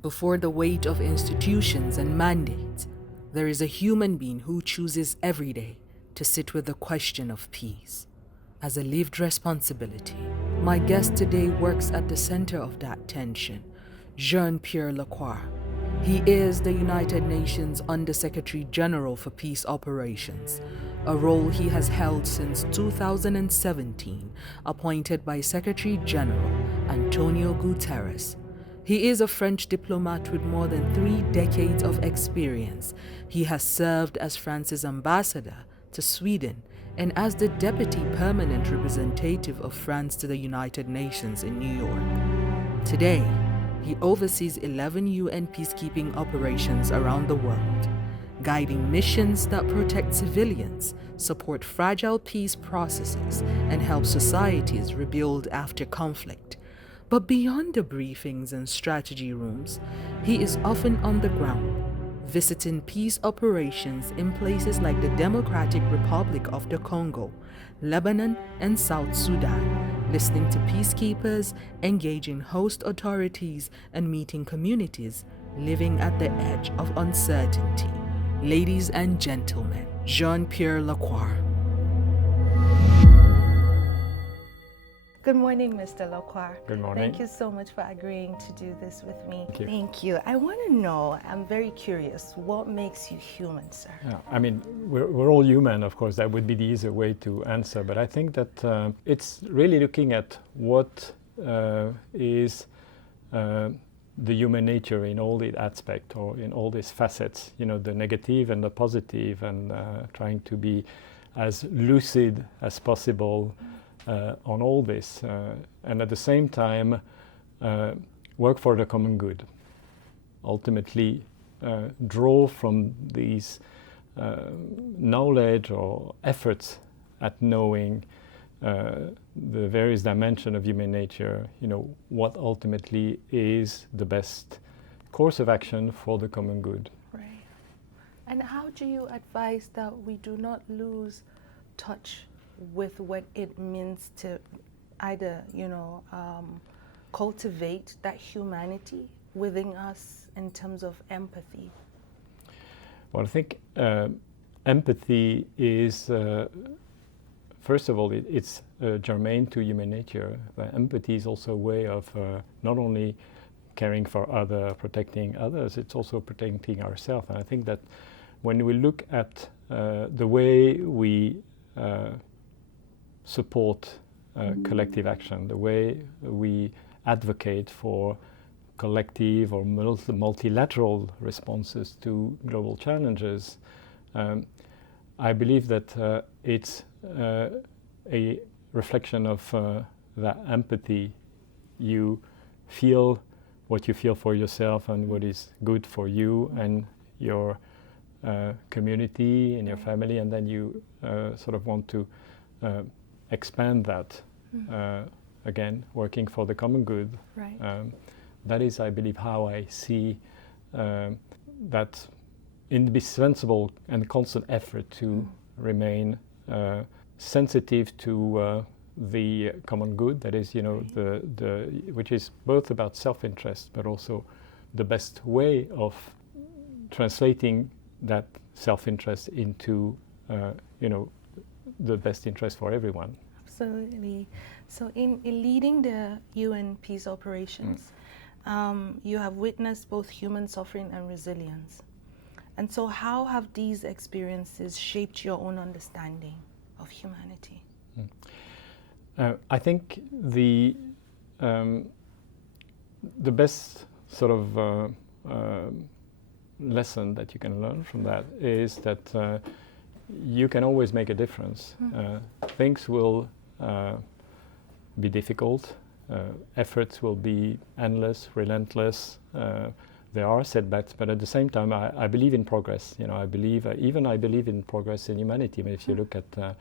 Before the weight of institutions and mandates, there is a human being who chooses every day to sit with the question of peace as a lived responsibility. My guest today works at the center of that tension, JEAN-PIERRE LACROIX. He is the United Nations Under-Secretary General for Peace Operations, a role he has held since 2017, appointed by Secretary General Antonio Guterres. He is a French diplomat with more than 3 decades of experience. He has served as France's ambassador to Sweden and as the Deputy Permanent Representative of France to the United Nations in New York. Today, he oversees 11 UN peacekeeping operations around the world, guiding missions that protect civilians, support fragile peace processes, and help societies rebuild after conflict. But beyond the briefings and strategy rooms, he is often on the ground, visiting peace operations in places like the Democratic Republic of the Congo, Lebanon, and South Sudan, listening to peacekeepers, engaging host authorities, and meeting communities living at the edge of uncertainty. Ladies and gentlemen, JEAN-PIERRE LACROIX. Good morning, Mr. LACROIX. Good morning. Thank you so much for agreeing to do this with me. Thank you. Thank you. I want to know, I'm very curious, what makes you human, sir? Yeah, I mean, we're all human, of course. That would be the easier way to answer. But I think that it's really looking at what is the human nature in all the aspects or in all these facets, you know, the negative and the positive, and trying to be as lucid as possible on all this, and at the same time work for the common good. Ultimately draw from these knowledge or efforts at knowing the various dimensions of human nature, you know, what ultimately is the best course of action for the common good. Right. And how do you advise that we do not lose touch with what it means to either, cultivate that humanity within us in terms of empathy? Well, I think empathy is, first of all, it's germane to human nature. But empathy is also a way of not only caring for others, protecting others, it's also protecting ourselves. And I think that when we look at the way we support collective action, the way we advocate for collective or multilateral responses to global challenges, I believe that it's a reflection of that empathy. You feel what you feel for yourself and what is good for you and your community and your family, and then you sort of want to expand that, again, working for the common good. Right. That is, I believe, how I see that indispensable and constant effort to remain sensitive to the common good. That is, which is both about self-interest, but also the best way of translating that self-interest into, the best interest for everyone. Absolutely. So in leading the UN peace operations, you have witnessed both human suffering and resilience. And so how have these experiences shaped your own understanding of humanity? I think the best sort of lesson that you can learn from that is that you can always make a difference. Things will be difficult. Efforts will be endless, relentless. There are setbacks, but at the same time, I believe in progress. I believe in progress in humanity. I mean, if you look at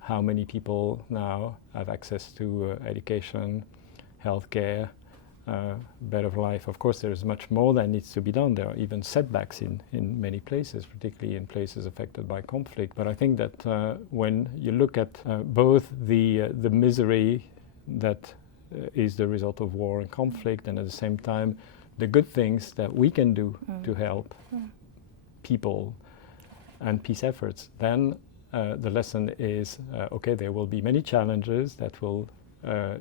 how many people now have access to education, healthcare, better life. Of course, there is much more that needs to be done. There are even setbacks in many places, particularly in places affected by conflict. But I think that when you look at both the misery that is the result of war and conflict, and at the same time the good things that we can do to help people and peace efforts, then the lesson is, okay, there will be many challenges that will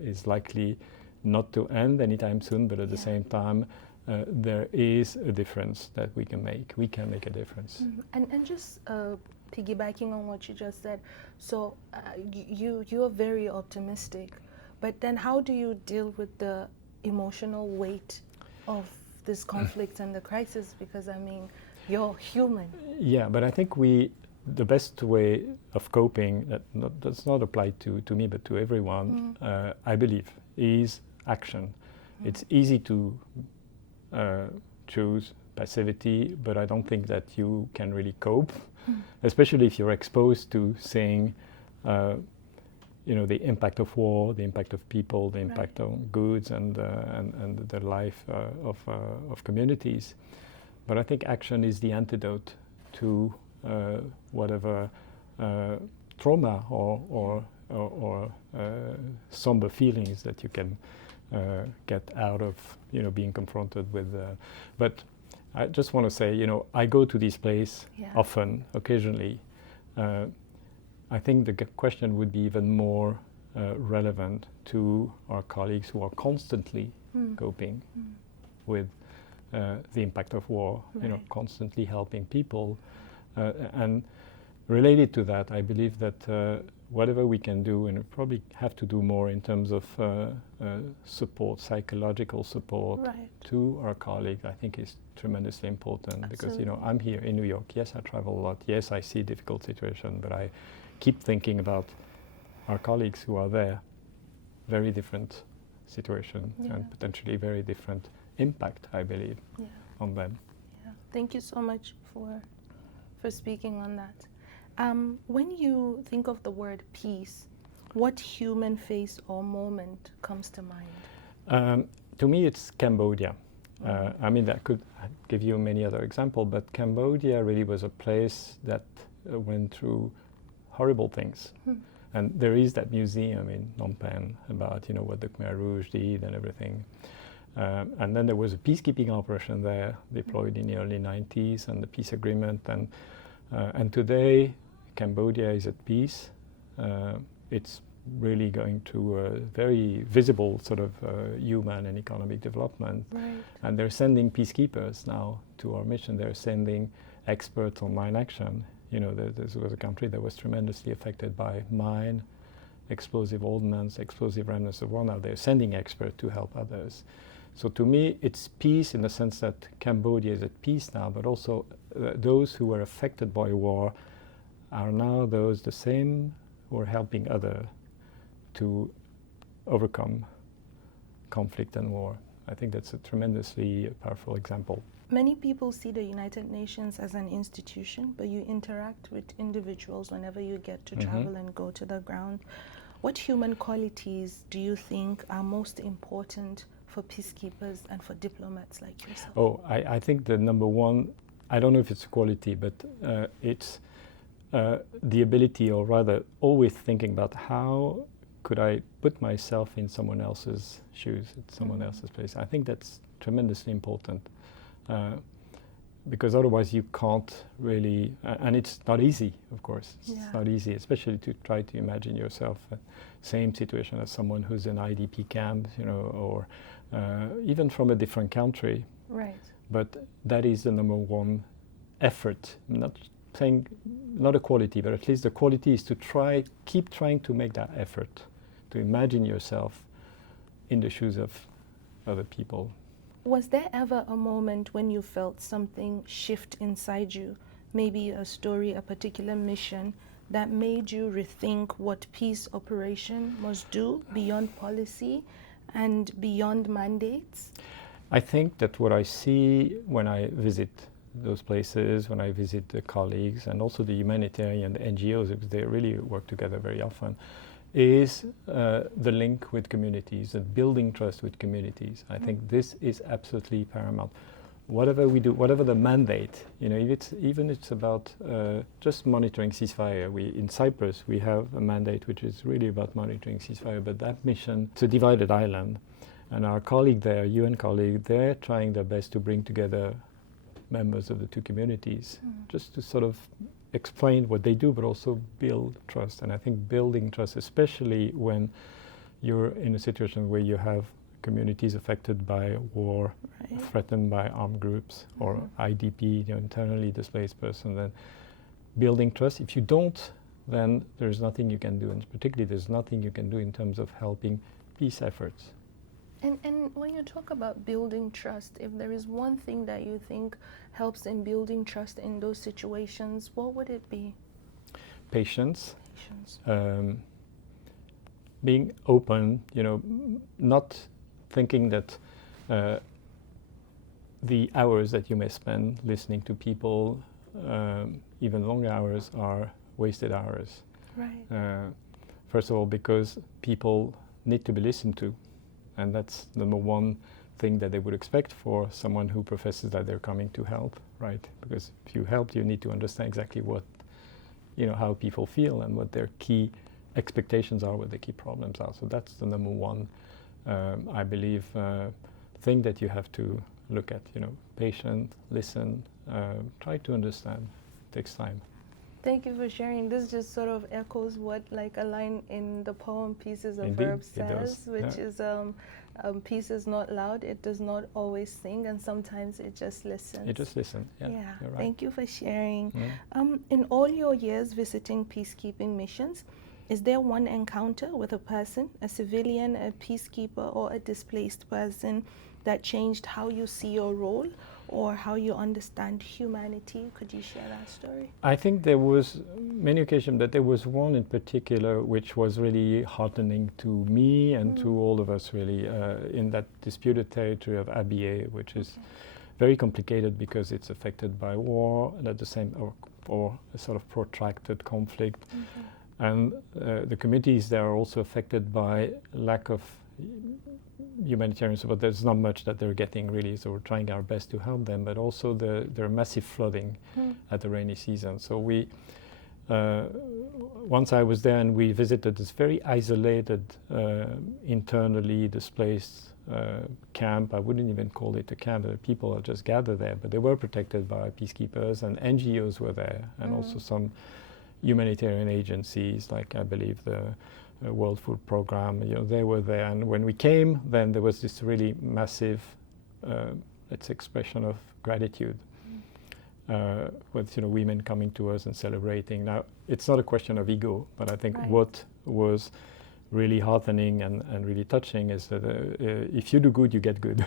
is likely not to end anytime soon, but at the same time, there is a difference that we can make. We can make a difference. And just piggybacking on what you just said, so you are very optimistic, but then how do you deal with the emotional weight of this conflict and the crisis? Because I mean, you're human. Yeah, but I think the best way of coping, that's not applied to me but to everyone, I believe, is action. It's easy to choose passivity, but I don't think that you can really cope, especially if you're exposed to seeing the impact of war, the impact of people, the impact on goods and the life of communities. But I think action is the antidote to whatever trauma or somber feelings that you can get out of being confronted with. But I just want to say, I go to this place often, occasionally. I think the question would be even more relevant to our colleagues who are constantly coping with the impact of war, constantly helping people. And related to that, I believe that whatever we can do, and we probably have to do more in terms of support, psychological support to our colleagues, I think is tremendously important. Absolutely. Because I'm here in New York. Yes, I travel a lot. Yes, I see difficult situations, but I keep thinking about our colleagues who are there. Very different situation and potentially very different impact, I believe, on them. Yeah. Thank you so much for speaking on that. When you think of the word peace, what human face or moment comes to mind? To me, it's Cambodia. I mean, I could give you many other examples, but Cambodia really was a place that went through horrible things. And there is that museum in Phnom Penh about, what the Khmer Rouge did and everything. And then there was a peacekeeping operation there deployed in the early 90s and the peace agreement. And today, Cambodia is at peace. It's really going through a very visible sort of human and economic development. And they're sending peacekeepers now to our mission. They're sending experts on mine action. This was a country that was tremendously affected by mine, explosive ordnance, explosive remnants of war. Now they're sending experts to help others. So to me, it's peace in the sense that Cambodia is at peace now, but also those who were affected by war are now the same who are helping others to overcome conflict and war. I think that's a tremendously powerful example. Many people see the United Nations as an institution, but you interact with individuals whenever you get to travel and go to the ground. What human qualities do you think are most important for peacekeepers and for diplomats like yourself? Oh, I think the number one, I don't know if it's a quality, but it's the ability, or rather always thinking about how could I put myself in someone else's shoes, at someone else's place. I think that's tremendously important. Because otherwise you can't really, and it's not easy, of course. It's not easy, especially to try to imagine yourself same situation as someone who's in IDP camp, or even from a different country. Right. But that is the number one effort. I'm not saying not a quality, but at least the quality is to keep trying to make that effort, to imagine yourself in the shoes of other people. Was there ever a moment when you felt something shift inside you, maybe a story, a particular mission, that made you rethink what peace operation must do beyond policy and beyond mandates? I think that what I see when I visit those places, when I visit the colleagues and also the humanitarian, the NGOs, because they really work together very often, is the link with communities and building trust with communities. I think this is absolutely paramount. Whatever we do, whatever the mandate, if it's about just monitoring ceasefire. In Cyprus, we have a mandate which is really about monitoring ceasefire, but that mission, it's a divided island. And our colleague there, UN colleague, they're trying their best to bring together members of the two communities, just to sort of explain what they do, but also build trust. And I think building trust, especially when you're in a situation where you have communities affected by war, threatened by armed groups, or IDP, internally displaced person, then building trust. If you don't, then there's nothing you can do, and particularly there's nothing you can do in terms of helping peace efforts. And when you talk about building trust, if there is one thing that you think helps in building trust in those situations, what would it be? Patience. Being open, not thinking that the hours that you may spend listening to people, even long hours, are wasted hours. Right. First of all, because people need to be listened to. And that's number one thing that they would expect for someone who professes that they're coming to help, right? Because if you help, you need to understand exactly what, how people feel and what their key expectations are, what their key problems are. So that's the number one, I believe, thing that you have to look at. Patient, listen, try to understand. It takes time. Thank you for sharing. This just sort of echoes what like a line in the poem Pieces of Indeed, Verb says, which is peace is not loud, it does not always sing, and sometimes it just listens. It just listens, yeah. You're right. Thank you for sharing. Yeah. In all your years visiting peacekeeping missions, is there one encounter with a person, a civilian, a peacekeeper, or a displaced person that changed how you see your role or how you understand humanity? Could you share that story? I think there was many occasions, but there was one in particular which was really heartening to me and to all of us, really, in that disputed territory of Abyei, which is very complicated because it's affected by war and at the same or a sort of protracted conflict. And the communities there are also affected by lack of humanitarian support. There's not much that they're getting, really, so we're trying our best to help them, but also there are massive flooding at the rainy season. So we, once I was there and we visited this very isolated, internally displaced camp. I wouldn't even call it a camp, people are just gathered there, but they were protected by peacekeepers, and NGOs were there, and also some humanitarian agencies, like I believe the World Food Program, they were there. And when we came, then there was this really massive, let's say, expression of gratitude, with women coming to us and celebrating. Now, it's not a question of ego, but I think what was really heartening and really touching is that if you do good, you get good.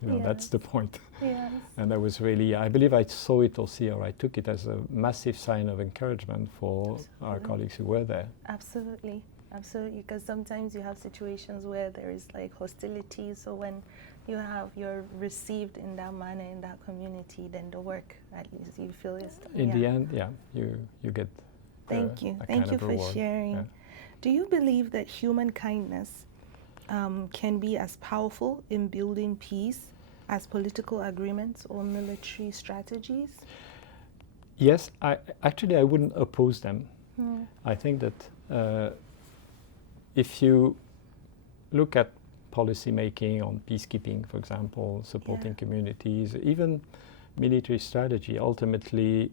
That's the point. Yes. And that was really, I believe I saw it also, or I took it as a massive sign of encouragement for our colleagues who were there. Absolutely. Absolutely, because sometimes you have situations where there is like hostility, so when you're received in that manner in that community, then the work, at least you feel, is done. In the end, you get Thank you for reward. sharing. Do you believe that human kindness can be as powerful in building peace as political agreements or military strategies? Yes, I wouldn't oppose them. I think that if you look at policy making on peacekeeping, for example, supporting communities, even military strategy, ultimately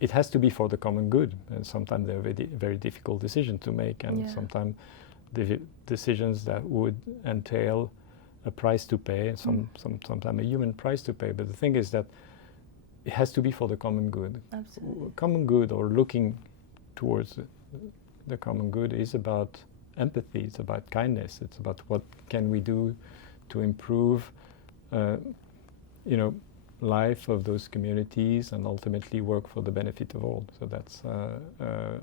it has to be for the common good. And sometimes there are very, very difficult decisions to make, and sometimes decisions that would entail a price to pay, sometimes a human price to pay. But the thing is that it has to be for the common good. Absolutely. Common good, or looking towards the common good, is about empathy, it's about kindness, it's about what can we do to improve life of those communities and ultimately work for the benefit of all. So that's,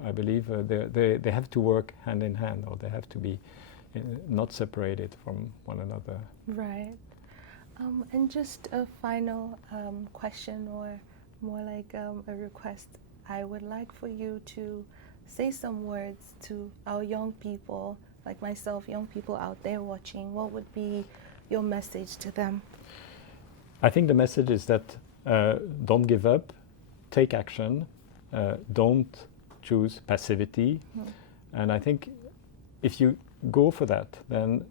I believe, they have to work hand in hand, or they have to be not separated from one another. Right. And just a final question, or more like a request. I would like for you to say some words to our young people, like myself, young people out there watching. What would be your message to them? I think the message is that don't give up, take action, don't choose passivity. And I think if you go for that, then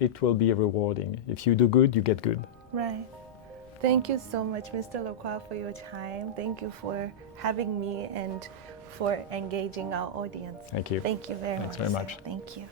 it will be rewarding. If you do good, you get good. Right. Thank you so much, Mr. LACROIX, for your time. Thank you for having me and for engaging our audience. Thank you. Thank you very Thanks much. very much. Thank you.